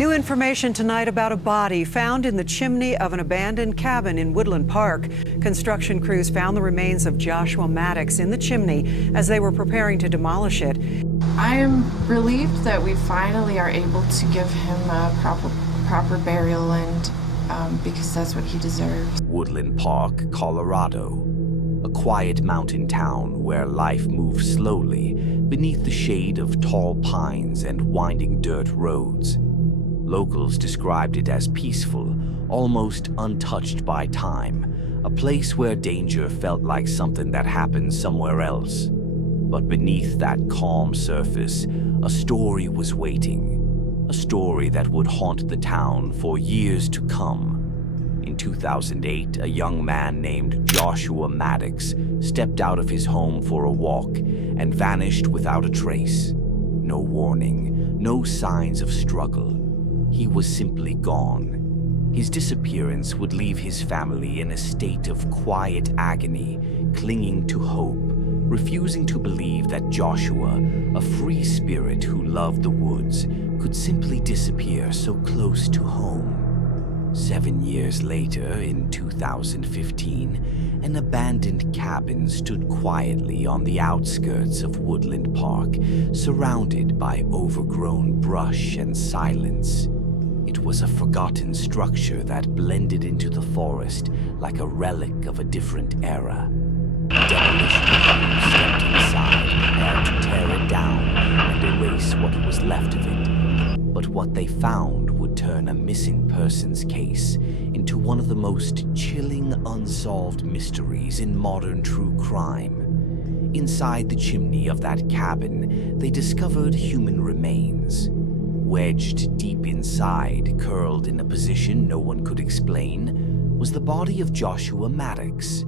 New information tonight about a body found in the chimney of an abandoned cabin in Woodland Park. Construction crews found the remains of Joshua Maddux in the chimney as they were preparing to demolish it. I am relieved that we finally are able to give him a proper burial, and because that's what he deserves. Woodland Park, Colorado. A quiet mountain town where life moves slowly beneath the shade of tall pines and winding dirt roads. Locals described it as peaceful, almost untouched by time, a place where danger felt like something that happened somewhere else. But beneath that calm surface, a story was waiting, a story that would haunt the town for years to come. In 2008, a young man named Joshua Maddux stepped out of his home for a walk and vanished without a trace. No warning, no signs of struggle. He was simply gone. His disappearance would leave his family in a state of quiet agony, clinging to hope, refusing to believe that Joshua, a free spirit who loved the woods, could simply disappear so close to home. 7 years later, in 2015, an abandoned cabin stood quietly on the outskirts of Woodland Park, surrounded by overgrown brush and silence. It was a forgotten structure that blended into the forest like a relic of a different era. Demolition crews stepped inside, prepared to tear it down and erase what was left of it. But what they found would turn a missing persons case into one of the most chilling unsolved mysteries in modern true crime. Inside the chimney of that cabin, they discovered human remains. Wedged deep inside, curled in a position no one could explain, was the body of Joshua Maddux.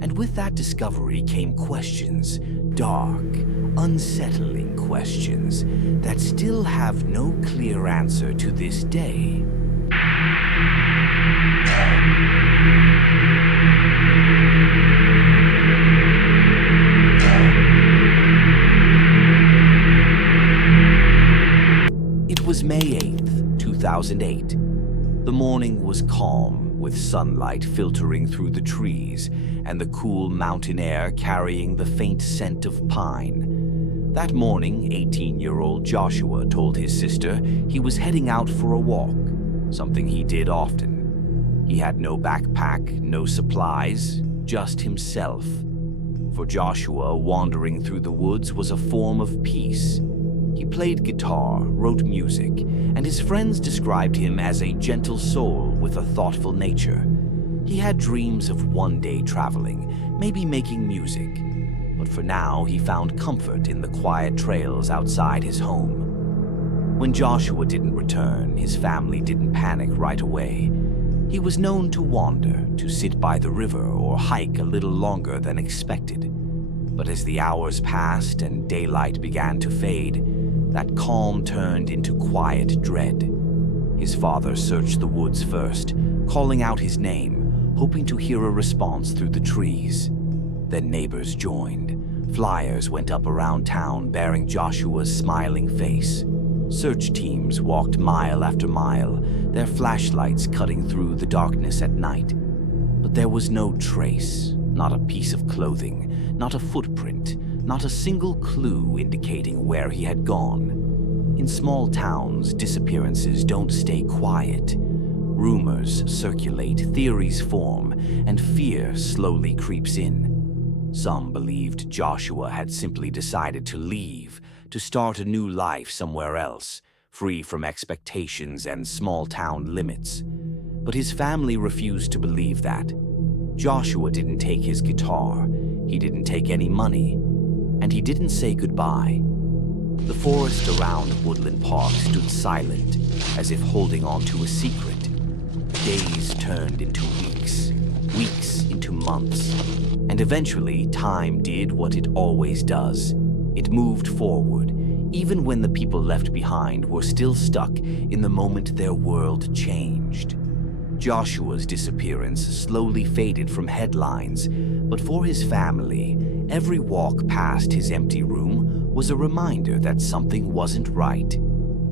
And with that discovery came questions, dark, unsettling questions that still have no clear answer to this day. It was May 8th, 2008. The morning was calm, with sunlight filtering through the trees and the cool mountain air carrying the faint scent of pine. That morning, 18-year-old Joshua told his sister he was heading out for a walk, something he did often. He had no backpack, no supplies, just himself. For Joshua, wandering through the woods was a form of peace. He played guitar, wrote music, and his friends described him as a gentle soul with a thoughtful nature. He had dreams of one day traveling, maybe making music. But for now, he found comfort in the quiet trails outside his home. When Joshua didn't return, his family didn't panic right away. He was known to wander, to sit by the river or hike a little longer than expected. But as the hours passed and daylight began to fade, that calm turned into quiet dread. His father searched the woods first, calling out his name, hoping to hear a response through the trees. Then neighbors joined. Flyers went up around town bearing Joshua's smiling face. Search teams walked mile after mile, their flashlights cutting through the darkness at night. But there was no trace, not a piece of clothing, not a footprint, not a single clue indicating where he had gone. In small towns, disappearances don't stay quiet. Rumors circulate, theories form, and fear slowly creeps in. Some believed Joshua had simply decided to leave, to start a new life somewhere else, free from expectations and small-town limits. But his family refused to believe that. Joshua didn't take his guitar, he didn't take any money, and he didn't say goodbye. The forest around Woodland Park stood silent, as if holding on to a secret. Days turned into weeks, weeks into months, and eventually time did what it always does. It moved forward, even when the people left behind were still stuck in the moment their world changed. Joshua's disappearance slowly faded from headlines, but for his family, every walk past his empty room was a reminder that something wasn't right.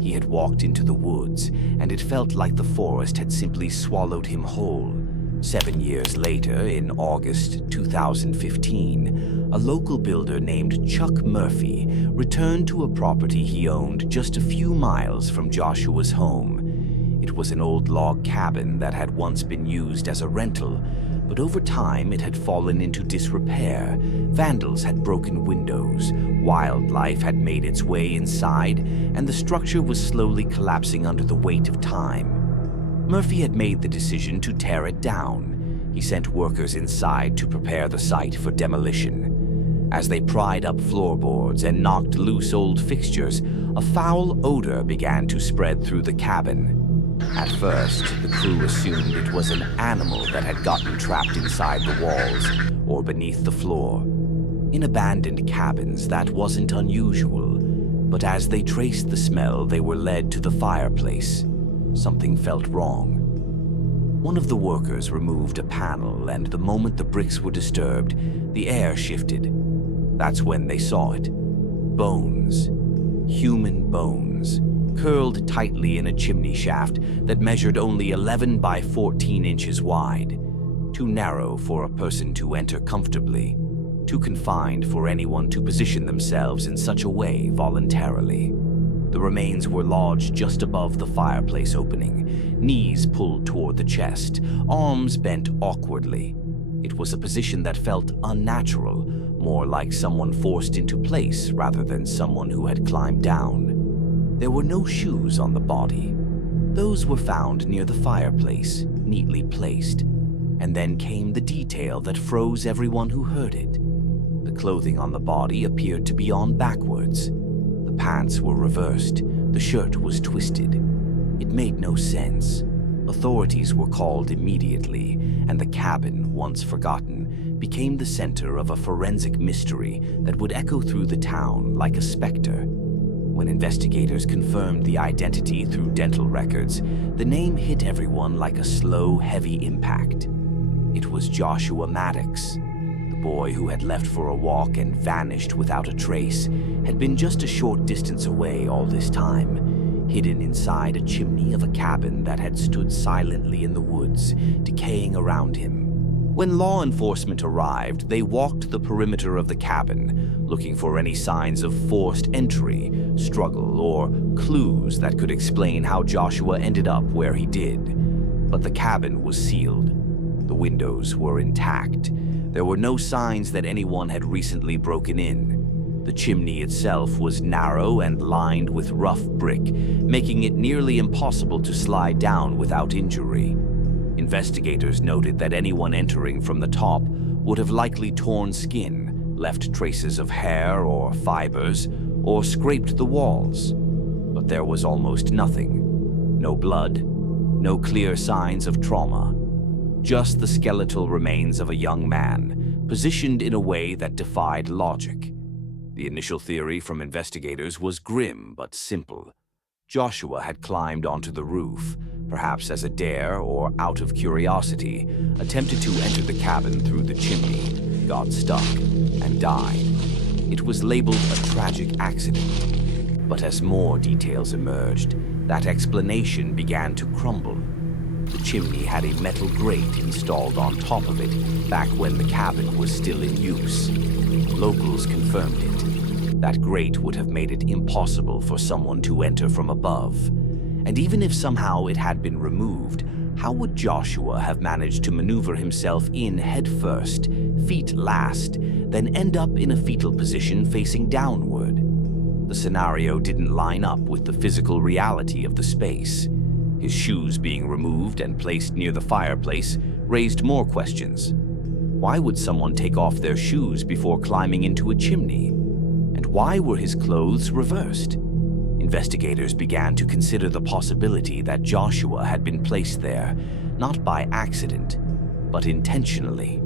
He had walked into the woods, and it felt like the forest had simply swallowed him whole. 7 years later, in August 2015, a local builder named Chuck Murphy returned to a property he owned just a few miles from Joshua's home. It was an old log cabin that had once been used as a rental, but over time it had fallen into disrepair. Vandals had broken windows, wildlife had made its way inside, and the structure was slowly collapsing under the weight of time. Murphy had made the decision to tear it down. He sent workers inside to prepare the site for demolition. As they pried up floorboards and knocked loose old fixtures, a foul odor began to spread through the cabin. At first, the crew assumed it was an animal that had gotten trapped inside the walls or beneath the floor. In abandoned cabins, that wasn't unusual, but as they traced the smell, they were led to the fireplace. Something felt wrong. One of the workers removed a panel, and the moment the bricks were disturbed, the air shifted. That's when they saw it. Bones. Human bones. Curled tightly in a chimney shaft that measured only 11 by 14 inches wide. Too narrow for a person to enter comfortably. Too confined for anyone to position themselves in such a way voluntarily. The remains were lodged just above the fireplace opening, knees pulled toward the chest, arms bent awkwardly. It was a position that felt unnatural, more like someone forced into place rather than someone who had climbed down. There were no shoes on the body. Those were found near the fireplace, neatly placed. And then came the detail that froze everyone who heard it. The clothing on the body appeared to be on backwards. The pants were reversed. The shirt was twisted. It made no sense. Authorities were called immediately, and the cabin, once forgotten, became the center of a forensic mystery that would echo through the town like a specter. When investigators confirmed the identity through dental records, the name hit everyone like a slow, heavy impact. It was Joshua Maddux. The boy who had left for a walk and vanished without a trace had been just a short distance away all this time, hidden inside a chimney of a cabin that had stood silently in the woods, decaying around him. When law enforcement arrived, they walked the perimeter of the cabin, looking for any signs of forced entry, struggle, or clues that could explain how Joshua ended up where he did. But the cabin was sealed. The windows were intact. There were no signs that anyone had recently broken in. The chimney itself was narrow and lined with rough brick, making it nearly impossible to slide down without injury. Investigators noted that anyone entering from the top would have likely torn skin, left traces of hair or fibers, or scraped the walls. But there was almost nothing. No blood, no clear signs of trauma. Just the skeletal remains of a young man, positioned in a way that defied logic. The initial theory from investigators was grim but simple. Joshua had climbed onto the roof, perhaps as a dare or out of curiosity, attempted to enter the cabin through the chimney, got stuck, and died. It was labeled a tragic accident. But as more details emerged, that explanation began to crumble. The chimney had a metal grate installed on top of it back when the cabin was still in use. Locals confirmed it. That grate would have made it impossible for someone to enter from above. And even if somehow it had been removed, how would Joshua have managed to maneuver himself in head first, feet last, then end up in a fetal position facing downward? The scenario didn't line up with the physical reality of the space. His shoes being removed and placed near the fireplace raised more questions. Why would someone take off their shoes before climbing into a chimney? And why were his clothes reversed? Investigators began to consider the possibility that Joshua had been placed there, not by accident, but intentionally.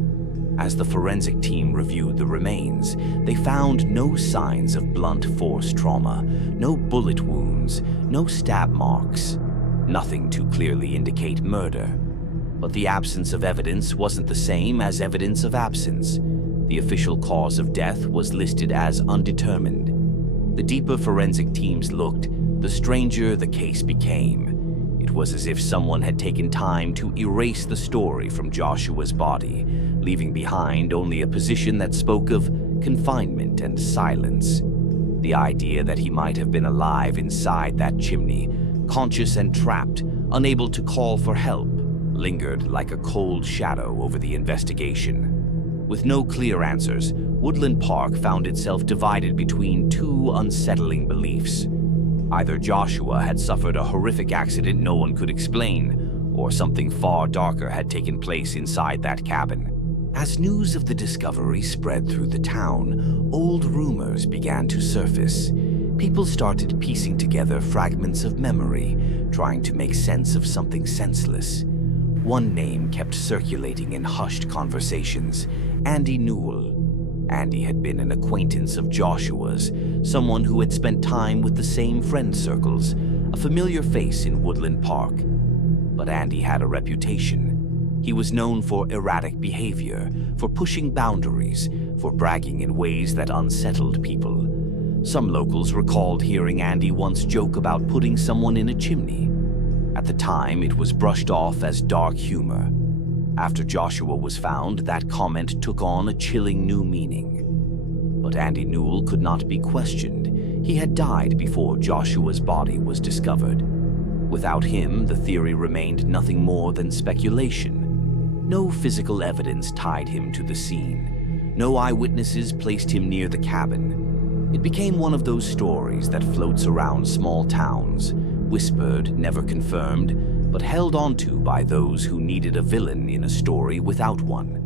As the forensic team reviewed the remains, they found no signs of blunt force trauma, no bullet wounds, no stab marks. Nothing to clearly indicate murder. But the absence of evidence wasn't the same as evidence of absence. The official cause of death was listed as undetermined. The deeper forensic teams looked, the stranger the case became. It was as if someone had taken time to erase the story from Joshua's body, leaving behind only a position that spoke of confinement and silence. The idea that he might have been alive inside that chimney, conscious and trapped, unable to call for help, lingered like a cold shadow over the investigation. With no clear answers, Woodland Park found itself divided between two unsettling beliefs. Either Joshua had suffered a horrific accident no one could explain, or something far darker had taken place inside that cabin. As news of the discovery spread through the town, old rumors began to surface. People started piecing together fragments of memory, trying to make sense of something senseless. One name kept circulating in hushed conversations: Andy Newell. Andy had been an acquaintance of Joshua's, someone who had spent time with the same friend circles, a familiar face in Woodland Park. But Andy had a reputation. He was known for erratic behavior, for pushing boundaries, for bragging in ways that unsettled people. Some locals recalled hearing Andy once joke about putting someone in a chimney. At the time, it was brushed off as dark humor. After Joshua was found, that comment took on a chilling new meaning. But Andy Newell could not be questioned. He had died before Joshua's body was discovered. Without him, the theory remained nothing more than speculation. No physical evidence tied him to the scene. No eyewitnesses placed him near the cabin. It became one of those stories that floats around small towns, whispered, never confirmed, but held onto by those who needed a villain in a story without one.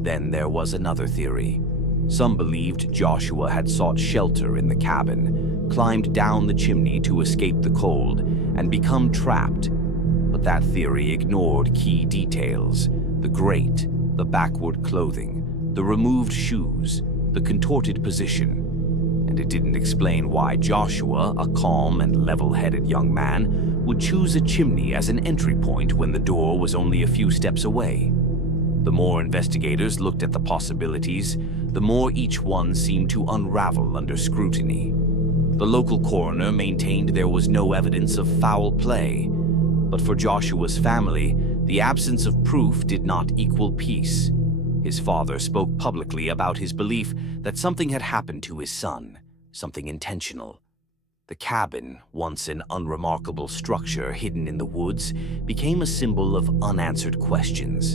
Then there was another theory. Some believed Joshua had sought shelter in the cabin, climbed down the chimney to escape the cold, and become trapped. But that theory ignored key details: the grate, the backward clothing, the removed shoes, the contorted position. And it didn't explain why Joshua, a calm and level-headed young man, would choose a chimney as an entry point when the door was only a few steps away. The more investigators looked at the possibilities, the more each one seemed to unravel under scrutiny. The local coroner maintained there was no evidence of foul play, but for Joshua's family, the absence of proof did not equal peace. His father spoke publicly about his belief that something had happened to his son, something intentional. The cabin, once an unremarkable structure hidden in the woods, became a symbol of unanswered questions.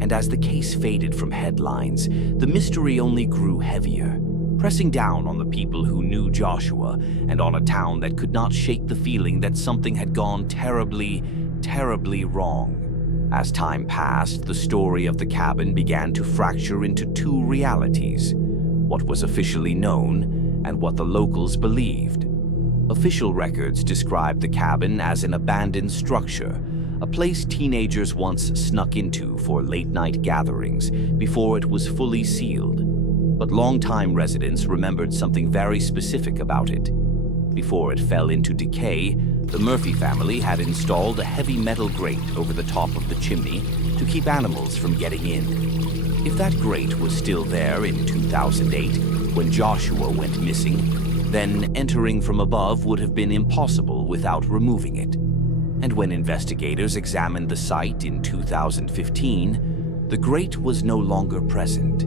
And as the case faded from headlines, the mystery only grew heavier, pressing down on the people who knew Joshua and on a town that could not shake the feeling that something had gone terribly, terribly wrong. As time passed, the story of the cabin began to fracture into two realities: what was officially known and what the locals believed. Official records described the cabin as an abandoned structure, a place teenagers once snuck into for late-night gatherings before it was fully sealed. But longtime residents remembered something very specific about it. Before it fell into decay, the Murphy family had installed a heavy metal grate over the top of the chimney to keep animals from getting in. If that grate was still there in 2008, when Joshua went missing, then entering from above would have been impossible without removing it. And when investigators examined the site in 2015, the grate was no longer present.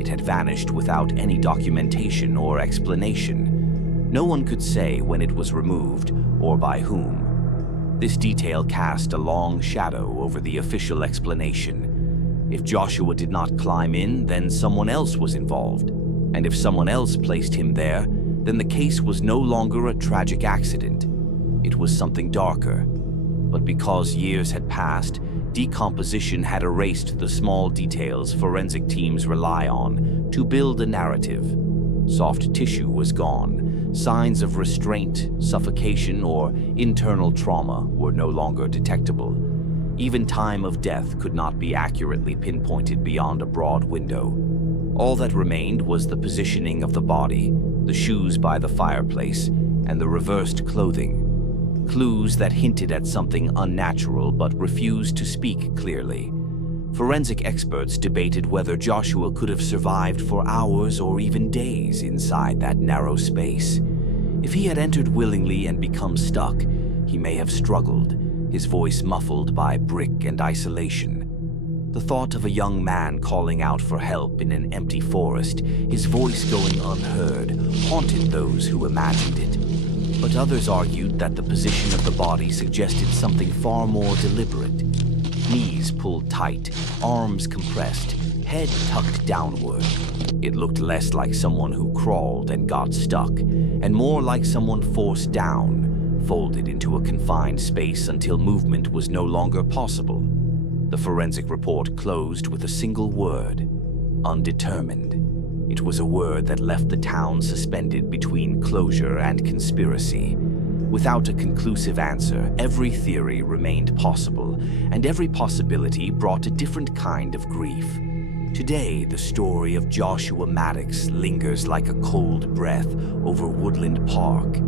It had vanished without any documentation or explanation. No one could say when it was removed or by whom. This detail cast a long shadow over the official explanation. If Joshua did not climb in, then someone else was involved. And if someone else placed him there, then the case was no longer a tragic accident. It was something darker. But because years had passed, decomposition had erased the small details forensic teams rely on to build a narrative. Soft tissue was gone. Signs of restraint, suffocation, or internal trauma were no longer detectable. Even time of death could not be accurately pinpointed beyond a broad window. All that remained was the positioning of the body, the shoes by the fireplace, and the reversed clothing. Clues that hinted at something unnatural but refused to speak clearly. Forensic experts debated whether Joshua could have survived for hours or even days inside that narrow space. If he had entered willingly and become stuck, he may have struggled, his voice muffled by brick and isolation. The thought of a young man calling out for help in an empty forest, his voice going unheard, haunted those who imagined it. But others argued that the position of the body suggested something far more deliberate. Knees pulled tight, arms compressed, head tucked downward. It looked less like someone who crawled and got stuck, and more like someone forced down, folded into a confined space until movement was no longer possible. The forensic report closed with a single word: undetermined. It was a word that left the town suspended between closure and conspiracy. Without a conclusive answer, every theory remained possible, and every possibility brought a different kind of grief. Today, the story of Joshua Maddux lingers like a cold breath over Woodland Park.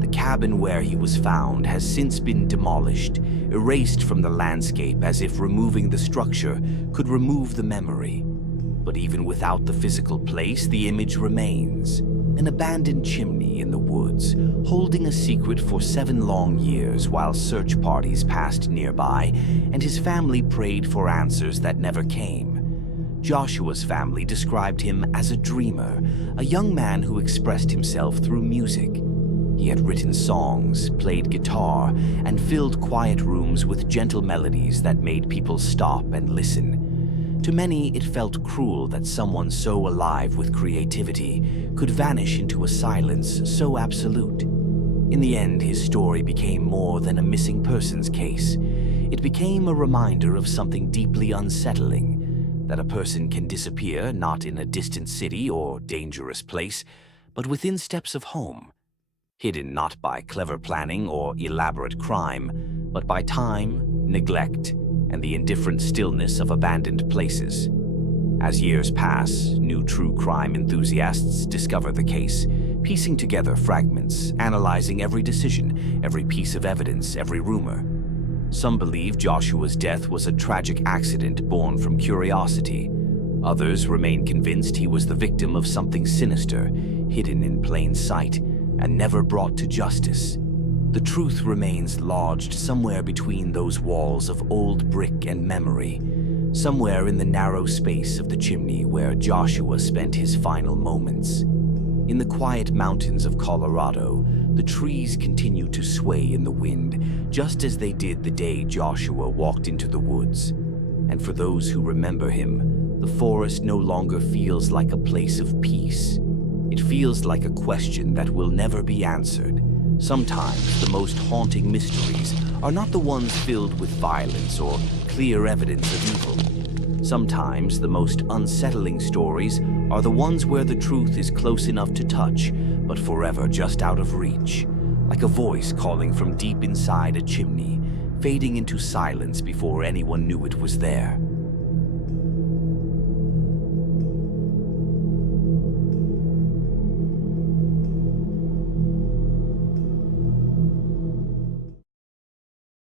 The cabin where he was found has since been demolished, erased from the landscape as if removing the structure could remove the memory. But even without the physical place, the image remains. An abandoned chimney in the woods, holding a secret for 7 long years while search parties passed nearby, and his family prayed for answers that never came. Joshua's family described him as a dreamer, a young man who expressed himself through music. He had written songs, played guitar, and filled quiet rooms with gentle melodies that made people stop and listen. To many, it felt cruel that someone so alive with creativity could vanish into a silence so absolute. In the end, his story became more than a missing persons case. It became a reminder of something deeply unsettling, that a person can disappear not in a distant city or dangerous place, but within steps of home. Hidden not by clever planning or elaborate crime, but by time, neglect, and the indifferent stillness of abandoned places. As years pass, new true crime enthusiasts discover the case, piecing together fragments, analyzing every decision, every piece of evidence, every rumor. Some believe Joshua's death was a tragic accident born from curiosity. Others remain convinced he was the victim of something sinister, hidden in plain sight, and never brought to justice. The truth remains lodged somewhere between those walls of old brick and memory, somewhere in the narrow space of the chimney where Joshua spent his final moments. In the quiet mountains of Colorado, the trees continue to sway in the wind, just as they did the day Joshua walked into the woods. And for those who remember him, the forest no longer feels like a place of peace. It feels like a question that will never be answered. Sometimes the most haunting mysteries are not the ones filled with violence or clear evidence of evil. Sometimes the most unsettling stories are the ones where the truth is close enough to touch, but forever just out of reach, like a voice calling from deep inside a chimney, fading into silence before anyone knew it was there.